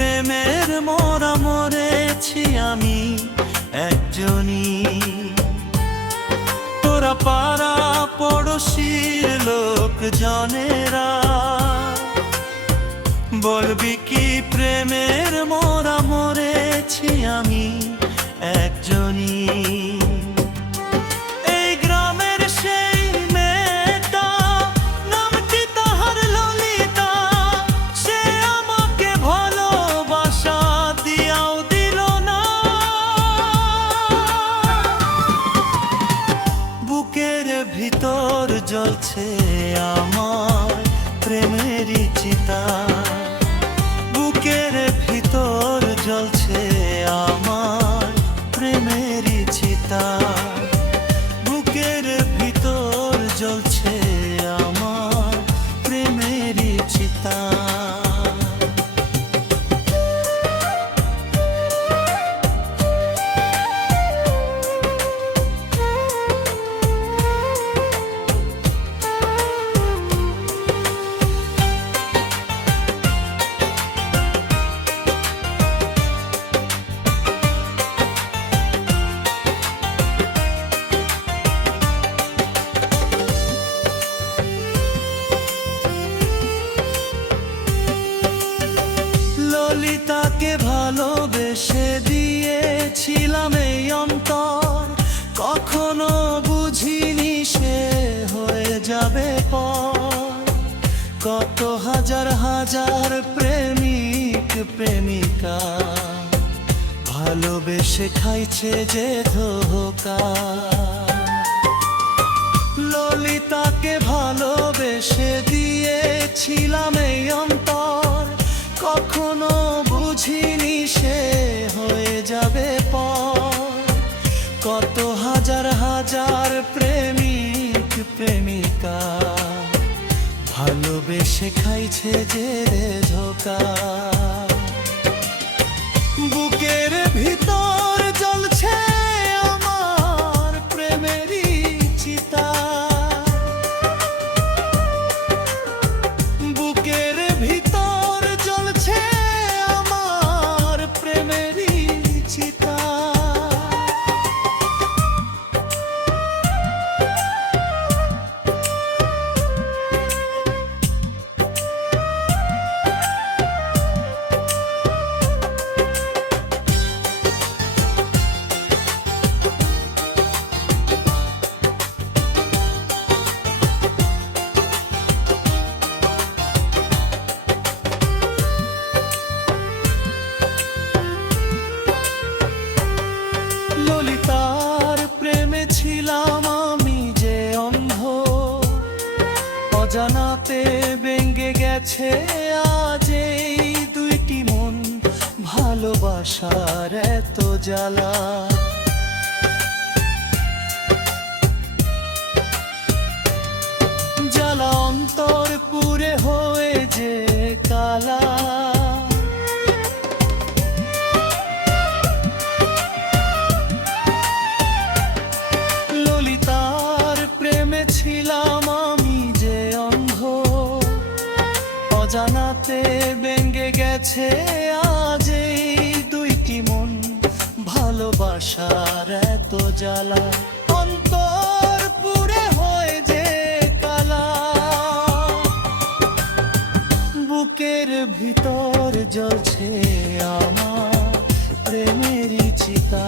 প্রেমের মরা মরেছি আমি একজনই। তোরা পাড়া পড়শির লোকজনেরা বলবি কি প্রেমের মরা মরেছি আমি একজনই। এই গ্রামের সেই মেয়েটা নামটি তাহার ললিতা, সে আমাকে ভালোবাসা দিয়াও দিল না। বুকের ভিতর জ্বলছে আমার প্রেমেরই চিতা, বুকের ভিতর জ্বলছে আমার প্রেমেরই চিতা, বুকের ভিতর জ্বলছে আমার প্রেমেরই চিতা। ললিতাকে ভালোবেসে দিয়েছিলাম এই অন্তর, কখনো বুঝিনি সে হয়ে যাবে পর। কত হাজার হাজার প্রেমিক প্রেমিকা ভালোবেসে খাইছে যে ধোঁকা। ললিতাকে ভালোবেসে দিয়েছিলাম এই অন্তর, কখনো বুঝিনি সে হয়ে যাবে পর। কত হাজার হাজার প্রেমিক প্রেমিকা ভালোবেসে খাইছে যে ধোঁকা। বুকের ভিতর জ্বলছে আমার প্রেমেরই চিতা, বুকের ভিতর জ্বলছে আমার প্রেমেরই চিতা। ললিতার প্রেমে ছিলাম আমি যে অন্ধ, অজানাতে ভেঙে গেছে আজ এই দুইটি মন, ভালোবাসার এত জ্বালা। জ্বালা অন্তর পুরে হয়ে যে কালা। ললিতার প্রেমে ছিলাম আমি যে অন্ধ, অজানাতে ভেঙে গেছে আজ এই দুইটি মন, ভালোবাসার এত জ্বালা। অন্তর পুরে হয়ে যে কালা, বুকের ভিতর জ্বলছে আমার প্রেমেরই চিতা।